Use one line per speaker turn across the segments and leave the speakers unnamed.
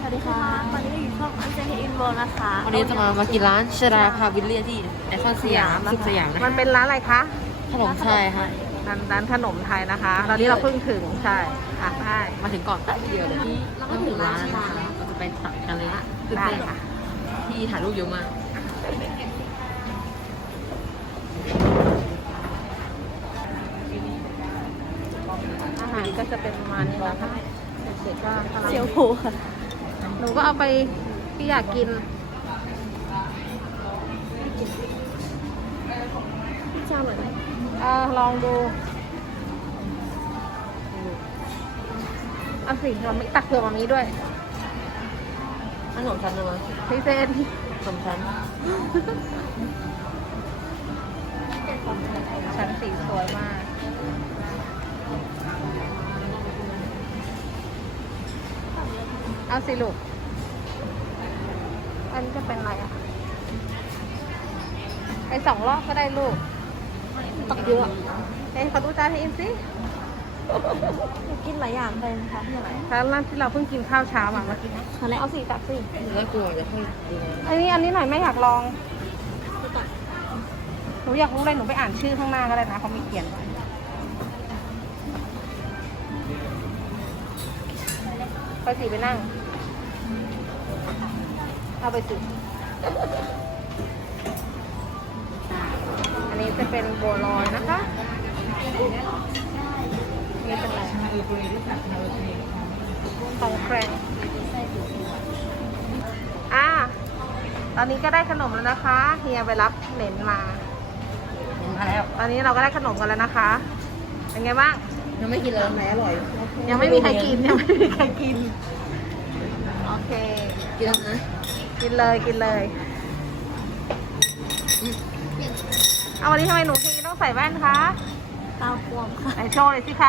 วัสดีค่ะตอนนี้อยู่ช่องอันเจนอินโบนะคะ
วันนี้จะมากินร้านชดาพาวิลเลียที่ไอคอนสยามสุขสยามนะ
มันเป็นร้านอะไรคะ
ขนมไทยค่ะ
ร้านขนมไทยนะคะตอนนี้เราเพิ่งถึงใช่ได้
มาถึงก่อนแป๊บเดียวเลยที่เราก็ถึงร้านนะคะเราจะไปสั่งกันเลยนะตื่น
ได้
เต้น
ค่ะ
ที่ถ่ายรูปเยอะมาก
อาหารก็จะเป็นประมาณนี้นะคะเด็กๆก็กำลัง
เชียวผูค่ะ
หนูก็เอาไปที่อยากกิน
พี่เจ้าเหมือน
ลองดูเอาสิเราไม่ตักเผื่อมามีด้วย
ขนมชั้นเลย
พี่เซน
ขนมชั้น
ชั้นสีสวยมากเอาสิลูกอันนี้จะเป็นอะไรอ่ะไป2 รอบก็ได้ลูก
ตักเยอะ
เฮ้ยขอดูจานให้อินสิ
อยากกินหลายอย่างเลยนะคะพี่อะไร
ร้านที่เราเพิ่งกินข้าวเช้ามาเมื่อกี้นะ
ขอแล้วเอาสี่ตักสิ
น่ากลัวจะค่อยดู
อันนี้หน่อยไม่อยากลองหนูอยากรู้อะไรหนูไปอ่านชื่อข้างหน้าก็ได้นะเขามีเขียนไว้ไปสิไปนั่งเอาไปสิอันนี้จะเป็นบัวลอยนะคะนี่เป็นอะไรของแครงตอนนี้ก็ได้ขนมแล้วนะคะเฮียไปรับเหม็นมา
มาแล้ว
ตอนนี้เราก็ได้ขนมกันแล้วนะคะ เป็นไงบ้าง
ยังไม่กินเลยไหนอร่อย
ยังไม่มีใครกินยังไม่มีใครกิน โอเค
กินแล้วนะ
กินเลยกินเลย เอาวันนี้ทำไมหนูทีต้องใส่แว่นคะ
ตาบวมค่ะ
ไหนโชว์เลยสิคะ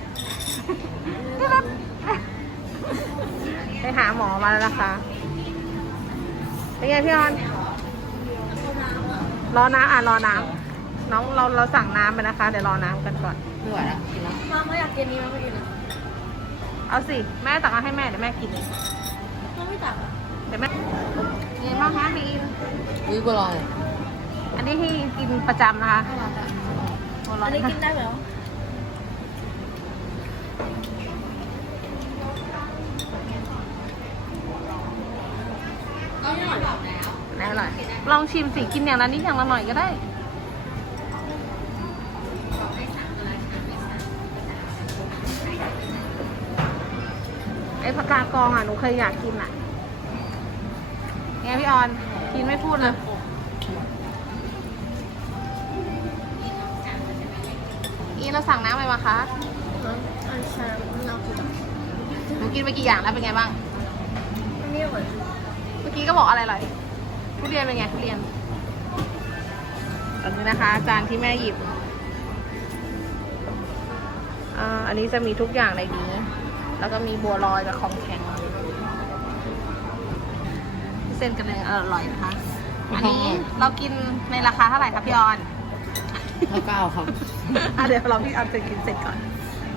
ไปหาหมอมาแล้วนะคะ เป็นไงพี่ออน รอน้ำรอน้ำน้องเราสั่งน้ำไปนะคะ เดี๋ยวรอน้ำกันก่อน
ไม่ไหวแล้วกินแล้ว
มาไม่อยากกินนี้มาไม่กินอ่ะ
เอาสิ แม่ตักมาให้แม่เดี๋ยวแม่กิน
ก็ไม่ตักอ่ะ
เดี๋ยวแม่เย็นมากคะพี่อิน
อุ้ยบัวลอย
อันนี้ที่กินประจำนะคะ
ไม่รักอ่ะ
บัวล
อั
อน ย
นี้กินได้ไหมวะ
ไหนอร่อยลองชิมสิกินอย่างละนิดอย่างละหน่อยก็ได้ ไอ้ผักกาดกองอ่ะหนูเคยอยากกินอ่ะไงพี่ออนกินไม่พูดเลยอีเราสั่งน้ำอะไรมาคะ
อันชาเราคือแบบ
หนูกินไปกี่อย่างแล้วเป็นไงบ้าง
อันนี้เหมือน
เมื่อกี้ก็บอกอะไรเลยทุเรียนเป็นไงทุเรียนอันนี้นะคะจานที่แม่หยิบอันนี้จะมีทุกอย่างในนี้ แล้วก็มีบัวลอยกับของแข็งเส้นกันเลยอร่อยนะคะ อันนี้เรากินในราคาเท่าไหร่คะพี่ออน
แล้วก็เอาครับ
เดี๋ยวเราพี่ออนจะกินเสร็จก่อน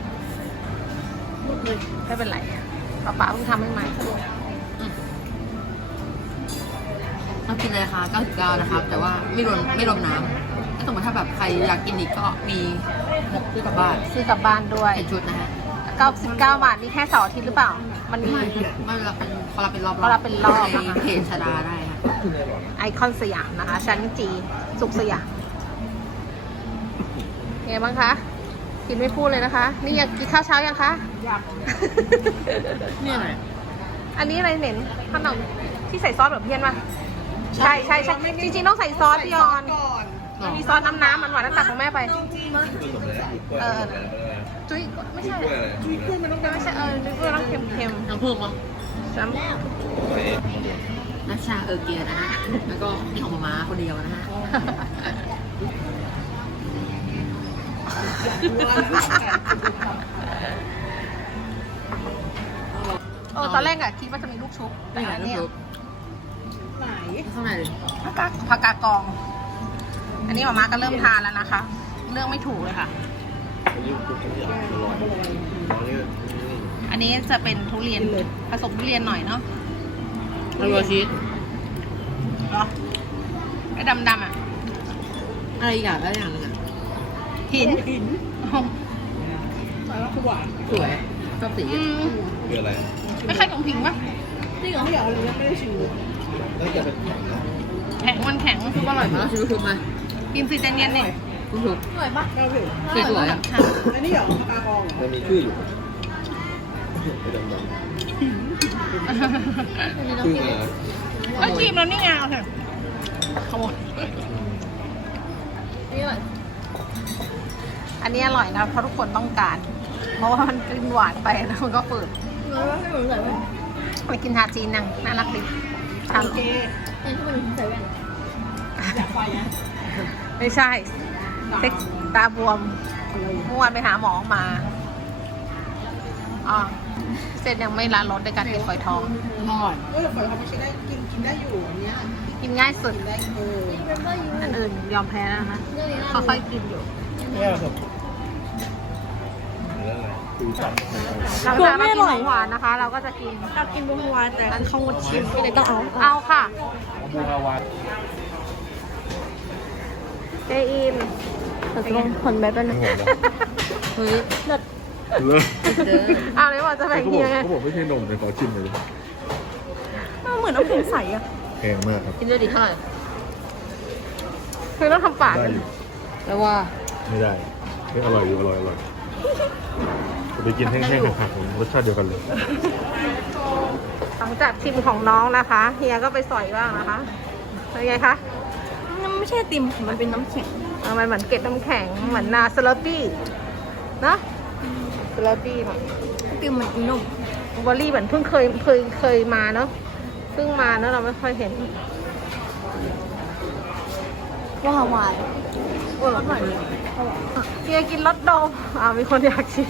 ไม่เป็นไรป้าเพิ่งทำให้ใหม่
ต้องกินเลยค่ะ99นะครับ แต่ว่าไม่รวมน้ำถ้าสมมติถ้าแบบใครอยากกินอีกก็มีหมกด้วยกับบ้าน
ซื้อกลับบ้านด้วย
เป็นชุดนะฮะ
99 บาทนี่แค่เสาร์อาทิตย์หรือเปล่า มันมี
ไม่เราเป็นรอบ
เราเป็นรอบ
ในเพจชดาได้ค่ะ
ไอคอนสยามนะคะ ชั้นจีสุขสยามไงบ้างคะ กินไม่พูดเลยนะคะ นี่อยากกินข้าวเช้ายังคะ
นี่อะไร
อันนี้อะไรเหม็นขนมที่ใส่ซอสแบบเพี้ยนป่ะใช่จริงๆต้องใส่ซอสพี่ออนมันมีซอสน้ำหวานๆนั่นตักของแม่ไปจุ้ยไม่ใช่จุ้ยกุ้ยมันต้องไม่ใช่นึกว่าต้องเค็ม
น้ำผึ้งมั้ง
ๆซ้
นัชชาเกียร์นะฮะ แล้วก็พี่ของมาคนเดียวนะฮะ
ตอนแรกอะคิดว่าจะมีลูกชุบแต่
ไม่ไหน
อัน
ลู
นี้
กข้างในเลย
ผักกาดกอง อันนี้หมาก็เริ่มทานแล้วนะคะ เรื่องไม่ถูกเลยค่ะ อันนี้จะเป็นทุเรียนผสมทุเรียนหน่อยเนาะ
อร่อยชีส
เหรอไอ้ดำๆอ่ะ
อะไรอีกอย่างแล้วอย่างนึงอ่ะ
หิน
สวยชอบสี
อืม
คืออะไร
ไม่ใช่ของผิงปะ
จริงเหรอไม่อยากเลยไม่ได้ชิม
น่าจะเป็นแข็งนะ
แข็งมันแข็ง
ทุกอร่อยมากชิมทุกมา
กินสิใจเย็นนี่
ทุก
อร่อยปะ
สวย
อันนี้เหรอปลากอง
มันมีชื่ออยู่ไอ้ดำ
อันนี้
ๆ
ต้อง
ชื่อ
กิน
มา
ก็ชิมแล้วนี่ไงเอาเถอะขโมย
นี่อร่อย
อันนี้อร่อยนะเพราะทุกคนต้องการ เพราะว่ามันกินหวานไปแล้วมันก็ฝืด
แล้วให้หนูใส่แว่น
ไปกินชาจีนนังน่ารักดีชา
โอเคอันนี้ให้หนูใส่แว่นอยากไปนะ
ไม่ใช่เซ็กตาบวมเมื่อวานไปหาหมอมาอ๋อเสร็จยังไม่ละลดในการกินฝอยทอง
อร่อย
ฝอยเขาไม่ใช่ได้กินได้อยู่อันเนี้ย
กินง่ายสุด
ได้เป็นก็อยู่
อันอื่นยอมแพ้นะคะ
เรื่องนี้น่า
ค่อยๆกินอยู่
เนี่ยครับเรื่องอะไรคือจับ
หลังจากเรากินของหวานนะคะ เราก็จะกิน
เรากินบัวแต่เขางดชิมพี่เลยก็เอา
เอาค่ะ
บูฮาวา
เจอิน
แต่ต้องคนแบบนั้น
โหดนะ
เฮ้ย
เลิศ
เลิศ
เด้อ
เอาเลยบอกจะแบ่งเฮียไง
เขาบอกไม่ใช่นมแต่ขอชิมเลย
เหมือนน้ำแข็งใสอะ
แพงมากครับ
กินด้วยดิเท่าไหร่
คือต้องทำปาก
ได้
กัน
อยู่
แปลว่า
ไม่ได้ไม่อร่อยอยู่อร่อยจะไปกินแห้งๆหักๆผมรสชาติเดียวกันเลย
หลังจากชิมของน้องนะคะเฮียก็ไปสอยบ้างนะคะเป็นไงคะ
มันไม่ใช่ติมมันเป็นน้ำแข็ง
มันเหมือนเกล็ดน้ำแข็งเหมือนนาสลัดปี้นะสลัดปี้ค่ะ
ติมมันนุ่ม
บอลลี่เหมือนเพิ่งเคยมาเนาะเพิ่งมาเนาะเราไม่ค่อยเห็น
ว่าฮาวายโอ้รสหน่อยเลย
เฮียกินรสโดมมีคนอยากชิม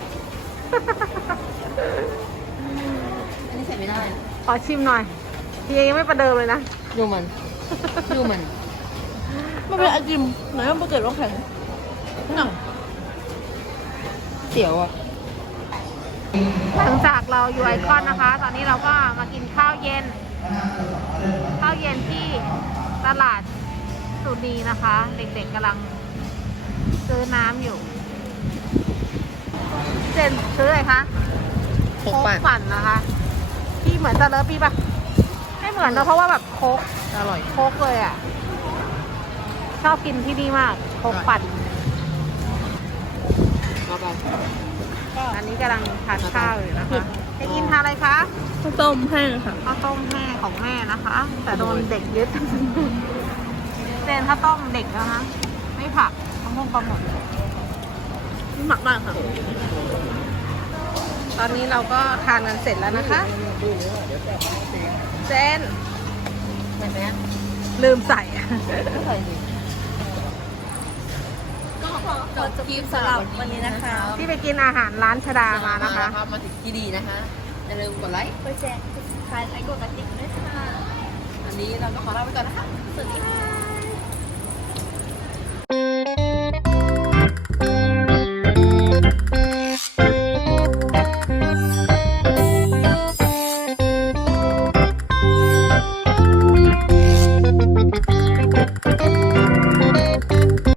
อันนี้ใส่ไม่ได้
ขอชิมหน่อยเฮียยังไม่ประเดิมเลยนะ
ดูมันดูมัน
มันเป็นไอติมไหนมันเกิดน้ำแข็งหนัง
เสียวอ่ะ
หลังจากเราอยู่ไอคอนนะคะ ตอนนี้เราก็มากินข้าวเย็น ข้าวเย็นที่ตลาดสุนีนะคะ เด็กๆกำลังซื้อน้ำอยู่เจนซื้ออะไรคะ
โคกปั่น
ปั่นนะคะ ที่เหมือนตะเลอปีปะไม่เหมือนนะเพราะว่าแบบโคก
อร่อย
โคกเลยอ่ะ ชอบกินที่นี่มากโคกปั่น
เอาไป
อันนี้กำลังทานข้าวอยู่นะคะจะกินทานอะไรคะ
ข้าวต้มแห้งค่ะ
ข้าวต้มแม่ของแม่นะคะ แต่โดนเด็กยึด เจนข้าวต้มเด็กนะคะ ไม่ผักข้าวต้มปลาหมึก
หมักได้ค่ะ
ตอนนี้เราก็ทานกันเสร็จแล้วนะคะ เจน
ใส่ไหม
ลืมใส่
ใส่ดิ
ก็ขอจบคลิปสำหรับวันนี้นะคะ
ที่ไปกินอาหารร้านชดามานะคะ
มาถึงที่ดีนะคะ อย่าลืมกดไลค์
กดแชร์กดซับสไครต์และกดกระดิ่งด้วยค่ะ
วันนี้เราก็ขอลาไปก่อนนะคะ
สวัสดีค่ะ